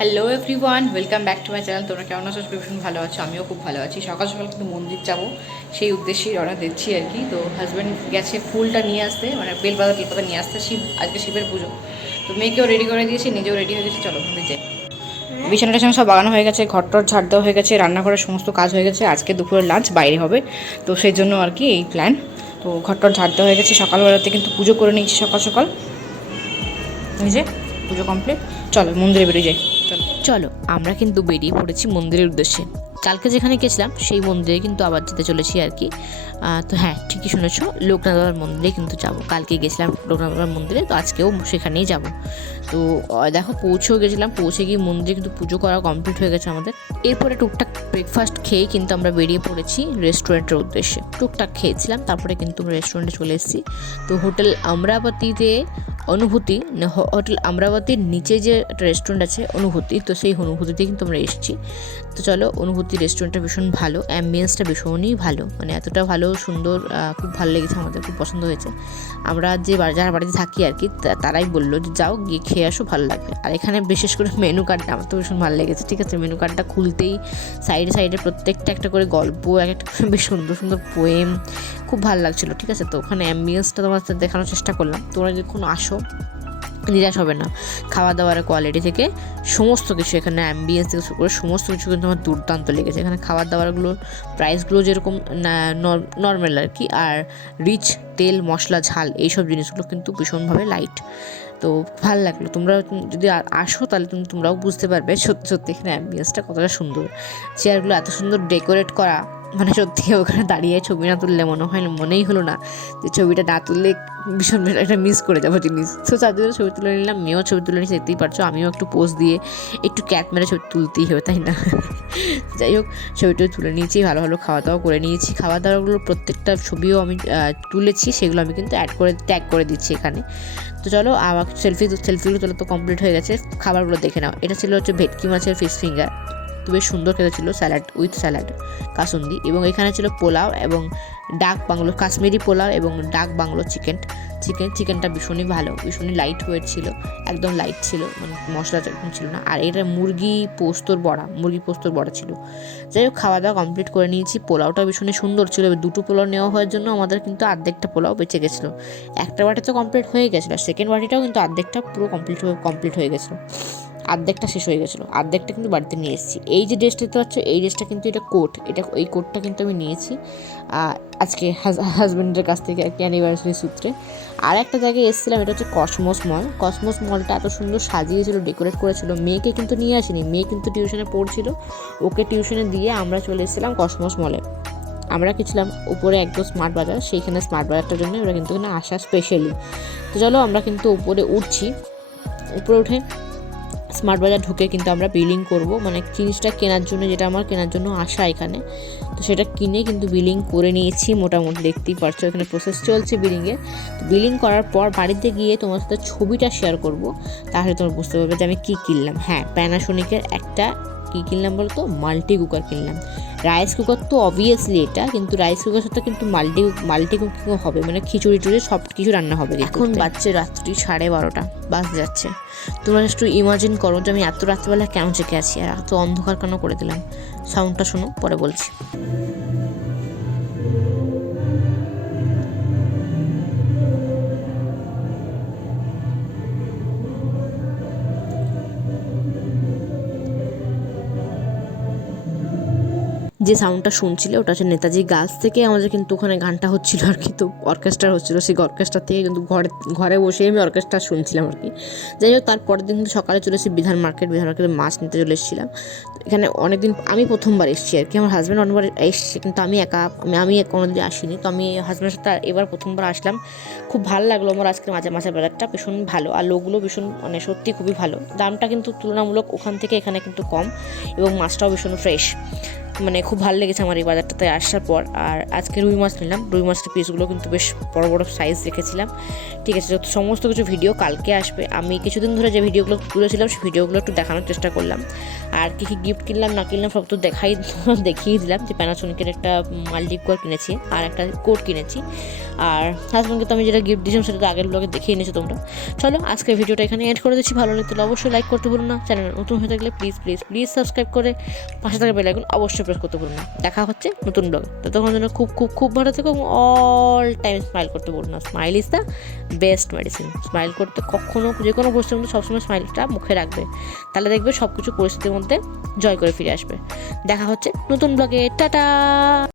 Hello everyone, welcome back to my channel. তোমরা কেমন আছো? ভীষণ ভালো আছো, আমিও খুব ভালো আছি। সকাল সকাল কিন্তু মন্দির যাব, সেই উদ্দেশ্যেই রওনা দিচ্ছি আর কি। তো হাজব্যান্ড গেছে ফুলটা নিয়ে আসতে, মানে বেলপাতা নিয়ে আসতে। আজকে শিবের পুজো, তো মেয়েকেও রেডি করে দিয়েছি, নিজেও রেডি হয়ে গেছি। চলো মন্দির যাই। বিছানাটার সঙ্গে সব বাগানো হয়ে গেছে, ঘরটর ঝাড় দেওয়া হয়ে গেছে, রান্নাঘরের সমস্ত কাজ হয়ে গেছে। আজকে দুপুরের লাঞ্চ বাইরে হবে, তো সেই জন্য আর কি এই প্ল্যান। তো ঘরটর ঝাড় দেওয়া হয়ে গেছে, সকালবেলাতে কিন্তু পুজো করে নিয়েছি সকাল সকাল। নিজে পুজো কমপ্লিট। চলো মন্দিরে বেরিয়ে যাই। চলো আমরা কিন্তু বেরিয়ে পড়েছি মন্দিরের উদ্দেশ্যে। কালকে যেখানে গেছিলাম সেই মন্দিরে কিন্তু আবার যেতে চলেছি আর কি। তো হ্যাঁ, ঠিকই শুনেছ, লোকনাথ বাবার মন্দিরে কিন্তু যাব। কালকে গেছিলাম লোকনাথ বাবার মন্দিরে, তো আজকেও সেখানেই যাব। তো দেখো পৌঁছেও গেছিলাম, পৌঁছে গিয়ে মন্দিরে কিন্তু পুজো করা কমপ্লিট হয়ে গেছে আমাদের। এরপরে টুকটাক ব্রেকফাস্ট খেয়ে কিন্তু আমরা বেরিয়ে পড়েছি রেস্টুরেন্টের উদ্দেশ্যে। টুকটাক খেয়েছিলাম, তারপরে কিন্তু আমরা রেস্টুরেন্টে চলে এসেছি। তো হোটেল অমরাবতীতে অনুভূতি, হোটেল অমরাবতীর নিচে যে একটা রেস্টুরেন্ট আছে অনুভূতি, তো সেই অনুভূতিতে কিন্তু আমরা এসেছি। তো চলো, অনুভূতি রেস্টুরেন্টটা ভীষণ ভালো, অ্যাম্বিয়েন্সটা ভীষণই ভালো, মানে এতটা ভালো সুন্দর, খুব ভালো লেগেছে আমাদের, খুব পছন্দ হয়েছে। আমরা যারা বাড়িতে থাকি আর কি, তারাই বললো যে যাও গিয়ে খেয়ে আসো, ভালো লাগবে। আর এখানে বিশেষ করে মেনু কার্ডটা আমার তো ভীষণ ভালো লেগেছে। ঠিক আছে, মেনু কার্ডটা খুলতেই সাইডে সাইডে প্রত্যেকটা একটা করে গল্প, এক একটা করে বেশ সুন্দর সুন্দর পোয়েম, খুব ভালো লাগছিলো। ঠিক আছে, তো ওখানে অ্যাম্বিয়েন্সটা তোমার দেখানোর চেষ্টা করলাম। তোমরা যখন আসো নিরাশ হবে না, খাওয়া দাওয়ার কোয়ালিটি থেকে সমস্ত কিছু, এখানে অ্যাম্বিয়েন্স থেকে শুরু করে সমস্ত কিছু কিন্তু আমার দুর্দান্ত লেগেছে। এখানে খাওয়া দাওয়ারগুলোর প্রাইসগুলো যেরকম নর্মাল আর কি, আর রিচ তেল মশলা ঝাল এইসব জিনিসগুলো কিন্তু ভীষণভাবে লাইট। তো ভালো লাগলো। তোমরা যদি আসো তাহলে তোমরাও বুঝতে পারবে সত্যি সত্যি এখানে অ্যাম্বিয়েন্সটা কতটা সুন্দর। চেয়ারগুলো এত সুন্দর ডেকোরেট করা, মানে সত্যি ওখানে দাঁড়িয়ে ছবি না তুললে মনেই হলো না যে ছবিটা না তুললে ভীষণ একটা মিস করে যাবো জিনিস। তো চারজনের ছবি তুলে নিলাম, মেয়েও ছবি তুলে নিয়েছে, দেখতেই পারছো। আমিও একটু পোজ দিয়ে একটু ক্যাট মেরে ছবি তুলতেই হবে, তাই না? যাই হোক, ছবিটা তুলে নিয়েছি, ভালো ভালো খাওয়া দাওয়া করে নিয়েছি। খাওয়া দাওয়াগুলোর প্রত্যেকটা ছবিও আমি তুলেছি, সেগুলো আমি কিন্তু ট্যাগ করে দিচ্ছি এখানে। তো চলো, আমার সেলফিগুলো তোলা তো কমপ্লিট হয়ে গেছে। খাবারগুলো দেখে নাও। এটা ছিল হচ্ছে ভেটকি মাছের ফিশ ফিঙ্গার, তো বেশ সুন্দর খেতে ছিল। স্যালাড কাসুন্দি, এবং এখানে ছিল পোলাও এবং ডাক বাংলো, কাশ্মীরি পোলাও এবং ডাক বাংলো চিকেনটা ভীষণই ভালো, ভীষণই লাইট ওয়েট ছিল, একদম লাইট ছিল, মানে মশলা এরকম ছিল না। আর এটা মুরগি পোস্তর বড়া ছিল। যাই হোক, খাওয়া দাওয়া কমপ্লিট করে নিয়েছি। পোলাওটা ভীষণই সুন্দর ছিল। দুটো পোলাও নেওয়া হওয়ার জন্য আমাদের কিন্তু অর্ধেকটা পোলাও বেঁচে গেছিলো। একটা বাটি তো কমপ্লিট হয়ে গেছিলো, আর সেকেন্ড বাটিটাও কিন্তু অর্ধেকটা পুরো কমপ্লিট হয়ে গেছিলো। অর্ধেকটা শেষ হয়ে গেছিলো, অর্ধেকটা কিন্তু বাড়িতে নিয়ে এসেছি। এই যে ড্রেসটা দেখতে পাচ্ছ, এই ড্রেসটা কিন্তু এই কোটটা কিন্তু আমি নিয়েছি আজকে হাজব্যান্ডের কাছ থেকে আর কি, অ্যানিভার্সারি সূত্রে। আর একটা জায়গায় এসেছিলাম, এটা হচ্ছে কসমস মলটা এত সুন্দর সাজিয়েছিল, ডেকোরেট করেছিল। মেয়েকে কিন্তু নিয়ে আসিনি, মেয়ে কিন্তু টিউশনে পড়ছিল, ওকে টিউশনে দিয়ে আমরা চলে এসেছিলাম কসমস মলে। আমরা গেছিলাম উপরে একদম স্মার্ট বাজার, সেইখানে স্মার্ট বাজারটার জন্য ওরা কিন্তু এখানে আসা স্পেশালি। তো চলো, আমরা কিন্তু উপরে উঠছি। উপরে উঠে স্মার্ট বাজার ঢুকে কিন্তু আমরা বিলিং করব, মানে জিনিসটা কেনার জন্য, যেটা আমার কেনার জন্য আসা এখানে। তো সেটা কিনে কিন্তু বিলিং করে নিয়েছি মোটামুটি, দেখতেই পারছো এখানে প্রসেস চলছে বিলিংয়ের। তো বিলিং করার পর বাড়িতে গিয়ে তোমার সাথে ছবিটা শেয়ার করব, তাহলে তোমরা বুঝতে পারবে যে আমি কী কিনলাম। হ্যাঁ, প্যানাসোনিকের একটা কী কিনলাম বলতো, মাল্টি কুকার কিনলাম। রাইস কুকার তো অবভিয়াসলি এটা, কিন্তু রাইস কুকার সাথে কিন্তু মাল্টি কুকিংও হবে, মানে খিচুড়ি টুড়ি সব কিছু রান্না হবে। এখন বাজছে রাত্রি 12:30 বাজতে যাচ্ছে। তোমরা একটু ইমাজিন করো যে আমি এত রাত্রিবেলা কেন জেগে আছি, আর এত অন্ধকার কেন করে দিলাম। সাউন্ডটা শোনো, পরে বলছি। যে সাউন্ডটা শুনছিলে ওটা হচ্ছে নেতাজি গার্লস থেকে আমাদের কিন্তু ওখানে গানটা হচ্ছিল আর কি, তো অর্কেস্ট্রা হচ্ছিলো। সেই অর্কেস্ট্রা থেকে কিন্তু ঘরে বসেই আমি অর্কেস্ট্রা শুনছিলাম আর কি। যাই হোক, তারপরের দিন কিন্তু সকালে চলে এসেছি বিধান মার্কেটে মাছ নিতে চলে এসেছিলাম। এখানে অনেকদিন আমি প্রথমবার এসেছি আর কি, আমার হাজব্যান্ড অনেকবার এসছে, কিন্তু আমি কোনোদিন আসিনি। তো আমি হাজব্যান্ডের সাথে এবার প্রথমবার আসলাম। খুব ভালো লাগলো আমার আজকে মাছের বাজারটা, ভীষণ ভালো, আর লোকগুলো ভীষণ, মানে সত্যি খুবই ভালো। দামটা কিন্তু তুলনামূলক ওখান থেকে এখানে কিন্তু কম, এবং মাছটাও ভীষণ ফ্রেশ, মানে খুব খুব ভালো লেগেছে আমার এই বাজারটাতে আসার পর। আর আজকে রুই মাছ নিলাম, রুই মাছের পিসগুলো কিন্তু বেশ বড় বড় সাইজ রেখেছিলাম। ঠিক আছে, যত সমস্ত কিছু ভিডিও কালকে আসবে। আমি কিছুদিন ধরে যে ভিডিওগুলো তুলেছিলাম সেই ভিডিওগুলো একটু দেখানোর চেষ্টা করলাম। আর কী কী গিফট কিনলাম না কিনলাম সব তো দেখিয়ে দিলাম। যে প্যানাসোনিকের একটা মাল্টিকোর কিনেছি আর একটা কোট কিনেছি। আর হাজব্যান্ডকে তো আমি যেটা গিফট দিয়েছিলাম সেটা তো আগের ব্লগে দেখিয়ে নিয়েছো তোমরা। চলো আজকের ভিডিওটা এখানে এড করে দিচ্ছি। ভালো লাগলে অবশ্যই লাইক করতে ভুলো না, চ্যানেল নতুন হয়ে থাকলে প্লিজ প্লিজ প্লিজ সাবস্ক্রাইব করে পাশে থাকা বেল আইকন অবশ্যই প্রেস করতে ভুলো না। দেখা হচ্ছে নতুন ব্লগে, ততক্ষণ জন্য খুব খুব খুব ভালো থেকো এবং অল টাইম স্মাইল করতে ভুলো না। Smile is the best medicine. Smile করতে কখনো যে কোনো পরিস্থিতির মধ্যে সবসময় স্মাইলটা মুখে রাখবে, তাহলে দেখবে সব কিছু পরিস্থিতির মধ্যে জয় করে ফিরে আসবে। দেখা হচ্ছে নতুন ব্লগে, টাটা।